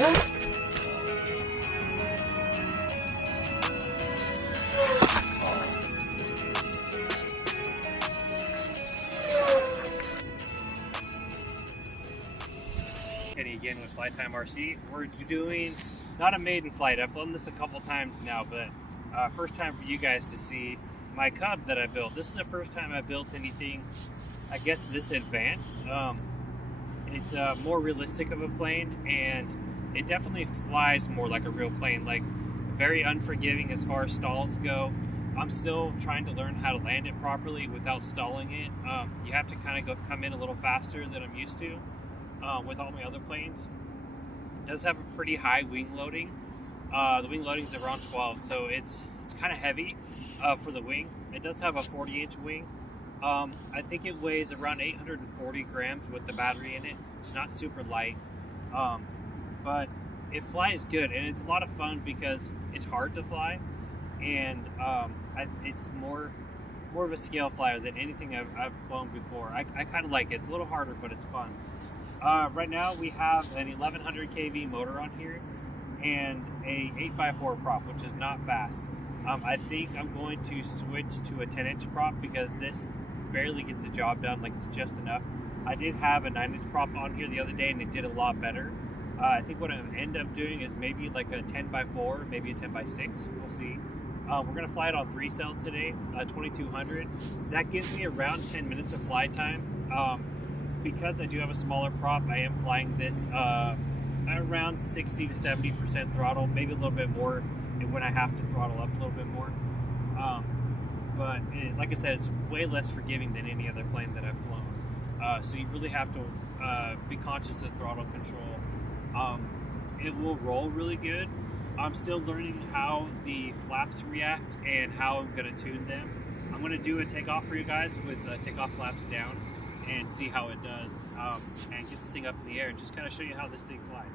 Again with Flight Time RC, we're doing not a maiden flight. I've flown this a couple times now, but first time for you guys to see my Cub that I built. This is the first time I built anything, I guess, this advanced. It's more realistic of a plane, and it definitely flies more like a real plane, like very unforgiving as far as stalls go. I'm still trying to learn how to land it properly without stalling it. You have to kind of come in a little faster than I'm used to. With all my other planes. It does have a pretty high wing loading. The wing loading is around 12, so it's kind of heavy for the wing. It does have a 40-inch wing. I think it weighs around 840 grams with the battery in it. It's not super light, but it flies good, and it's a lot of fun because it's hard to fly, and it's more of a scale flyer than anything I've flown before. I kind of like it. It's a little harder, but it's fun. Right now we have an 1100 kV motor on here and a 8x4 prop, which is not fast. I think I'm going to switch to a 10-inch prop because this barely gets the job done, like it's just enough. I did have a 9-inch prop on here the other day and it did a lot better. I think what I'm end up doing is maybe like a 10x4, maybe a 10x6, we'll see. We're going to fly it on 3-cell today, 2200. That gives me around 10 minutes of flight time. Because I do have a smaller prop, I am flying this around 60 to 70% throttle, maybe a little bit more when I have to throttle up a little bit more. But like I said, it's way less forgiving than any other plane that I've flown. So you really have to be conscious of throttle control. It will roll really good. I'm still learning how the flaps react and how I'm going to tune them. I'm going to do a takeoff for you guys with takeoff flaps down and see how it does, and get this thing up in the air and just kind of show you how this thing flies.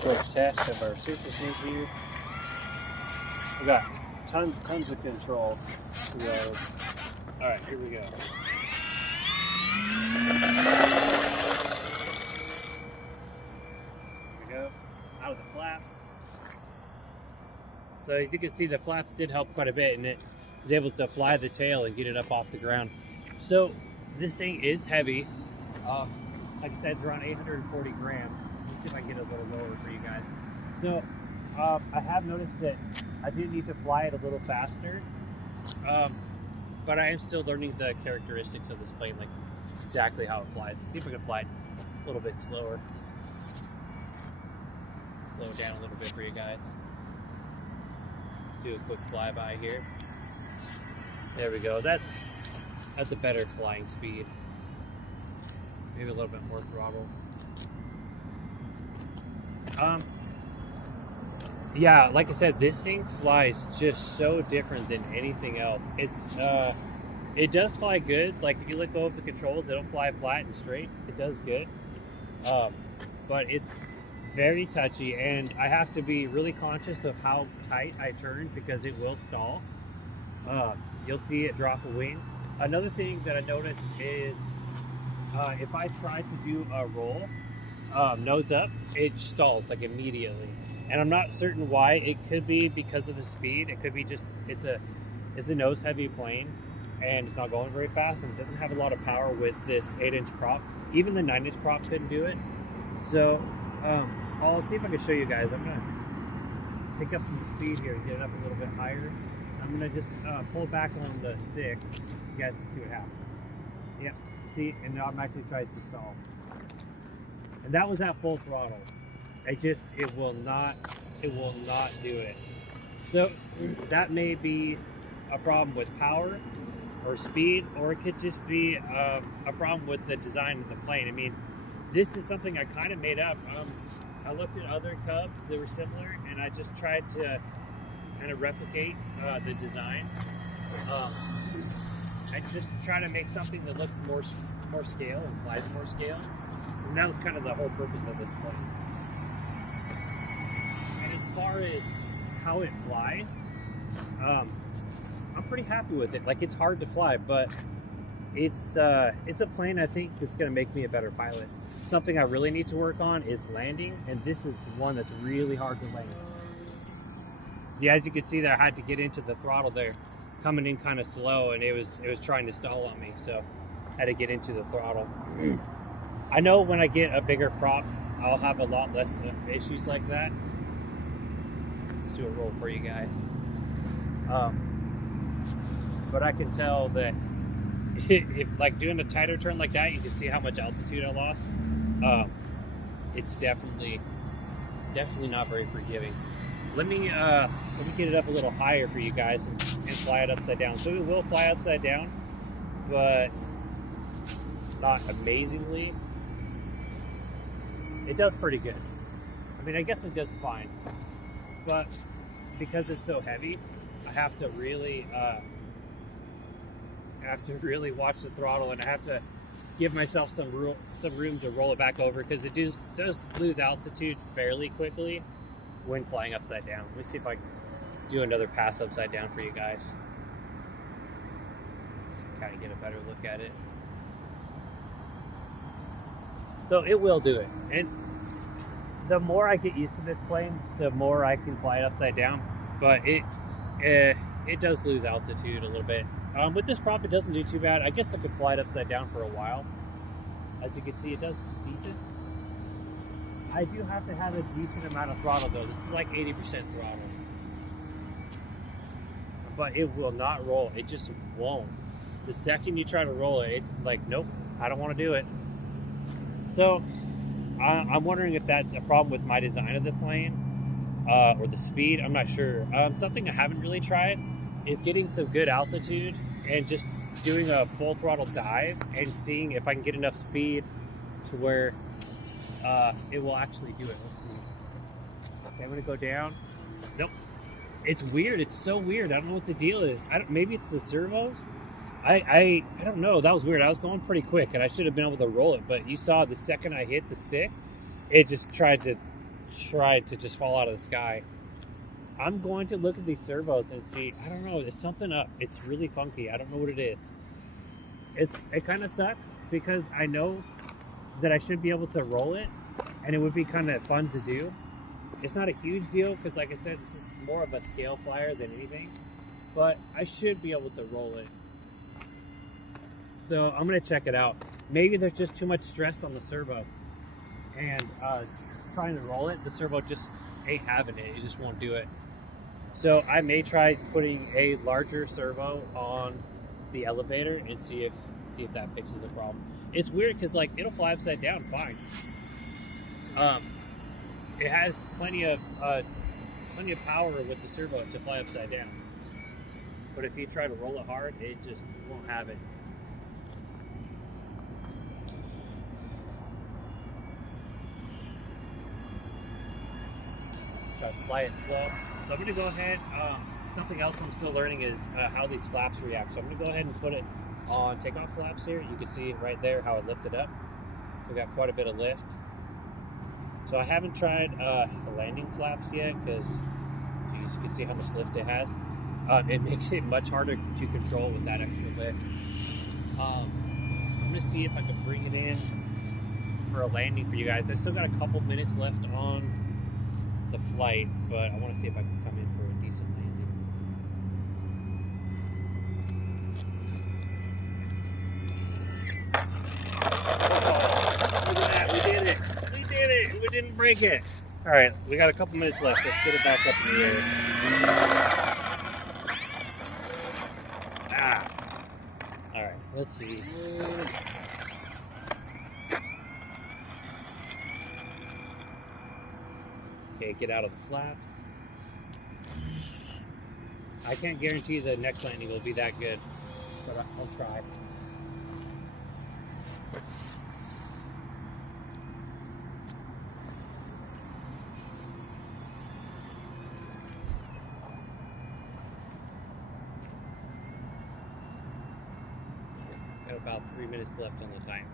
Quick test of our surfaces here. We got tons of control. All right, here we go. Here we go, out of the flap. So as you can see, the flaps did help quite a bit, and it was able to fly the tail and get it up off the ground. So this thing is heavy. Like I said, it's around 840 grams. Let's see if I can get it a little lower for you guys. So I have noticed that I do need to fly it a little faster, but I am still learning the characteristics of this plane, like exactly how it flies. Let's see if we can fly it a little bit slower. Slow it down a little bit for you guys. Do a quick flyby here. There we go. That's a better flying speed. Maybe a little bit more throttle. Yeah, like I said, this thing flies just so different than anything else. It does fly good. Like if you let go of the controls, it'll fly flat and straight. It does good. But it's very touchy, and I have to be really conscious of how tight I turn because it will stall. You'll see it drop a wing. Another thing that I noticed is if I try to do a roll nose up, it stalls like immediately, and I'm not certain why. It could be because of the speed. It could be just it's a nose heavy plane and it's not going very fast, and it doesn't have a lot of power with this 8-inch prop. Even the 9-inch prop couldn't do it. So I'll see if I can show you guys. I'm gonna pick up some speed here and get it up a little bit higher. I'm gonna just pull back on the stick. You guys can see what happens. Yep. See, and it automatically tries to stall. And that was at full throttle. It will not do it. So that may be a problem with power or speed, or it could just be a problem with the design of the plane. I mean, this is something I kind of made up. I looked at other Cubs that were similar, and I just tried to kind of replicate the design. I just try to make something that looks more scale and flies more scale. And that was kind of the whole purpose of this plane. And as far as how it flies, I'm pretty happy with it. Like, it's hard to fly, but it's a plane I think that's going to make me a better pilot. Something I really need to work on is landing, and this is one that's really hard to land. Yeah, as you can see there, I had to get into the throttle there, coming in kind of slow, and it was trying to stall on me, so I had to get into the throttle. I know when I get a bigger prop, I'll have a lot less issues like that. Let's do a roll for you guys. But I can tell that if like doing a tighter turn like that, you can see how much altitude I lost. It's definitely not very forgiving. Let me get it up a little higher for you guys and fly it upside down. So it will fly upside down, but not amazingly. It does pretty good. I mean, I guess it does fine, but because it's so heavy, I have to really watch the throttle, and I have to give myself some room to roll it back over, because it does lose altitude fairly quickly when flying upside down. Let me see if I can do another pass upside down for you guys. So kind of get a better look at it. So it will do it, and the more I get used to this plane, the more I can fly it upside down. But it does lose altitude a little bit. With this prop, it doesn't do too bad. I guess I could fly it upside down for a while. As you can see, it does decent. I do have to have a decent amount of throttle though. This is like 80% throttle. But it will not roll. It just won't. The second you try to roll it, it's like, nope, I don't want to do it. So I'm wondering if that's a problem with my design of the plane or the speed. I'm not sure. Something I haven't really tried is getting some good altitude and just doing a full throttle dive and seeing if I can get enough speed to where it will actually do it. Let's see. Okay, I'm gonna go down. Nope. It's weird. It's so weird. I don't know what the deal is. Maybe it's the servos. I don't know. That was weird. I was going pretty quick, and I should have been able to roll it. But you saw the second I hit the stick, it just tried to just fall out of the sky. I'm going to look at these servos and see. I don't know. There's something up. It's really funky. I don't know what it is. It kind of sucks because I know that I should be able to roll it, and it would be kind of fun to do. It's not a huge deal because, like I said, this is more of a scale flyer than anything. But I should be able to roll it. So I'm going to check it out. Maybe there's just too much stress on the servo. And trying to roll it, the servo just ain't having it. It just won't do it. So I may try putting a larger servo on the elevator and see if that fixes the problem. It's weird because like it'll fly upside down fine. It has plenty of power with the servo to fly upside down. But if you try to roll it hard, it just won't have it. Try to fly it slow. So I'm going to go ahead. Something else I'm still learning is how these flaps react. So I'm going to go ahead and put it on takeoff flaps here. You can see right there how it lifted up. We got quite a bit of lift. So I haven't tried the landing flaps yet because you can see how much lift it has. It makes it much harder to control with that extra lift. I'm going to see if I can bring it in for a landing for you guys. I still got a couple minutes left on the flight, but I want to see if I can come in for a decent landing. Oh, look at that, we did it! We did it! We didn't break it! Alright, we got a couple minutes left. Let's get it back up in the air. Ah! Alright, let's see. Okay, get out of the flaps. I can't guarantee the next landing will be that good, but I'll try. Got about 3 minutes left on the timer.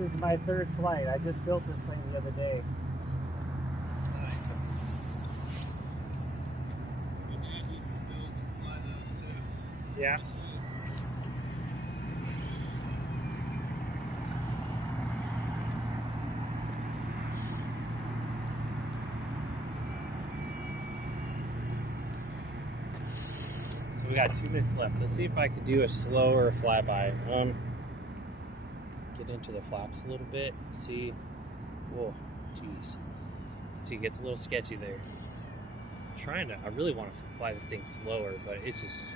is my third flight. I just built this plane the other day. Nice. My dad used to build and fly those too. Yeah. So we got 2 minutes left. Let's see if I could do a slower flyby. Get into the flaps a little bit. See. Whoa, jeez. See, it gets a little sketchy there. I'm trying to. I really want to fly the thing slower, but it's just.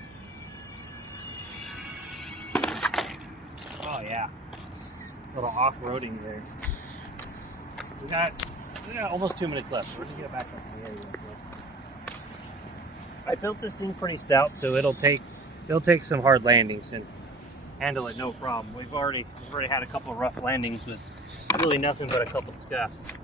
Oh yeah. A little off-roading there. We got almost 2 minutes left. We're gonna get back up to the area real quick. I built this thing pretty stout, so it'll take some hard landings and handle it no problem. We've already had a couple of rough landings with really nothing but a couple scuffs.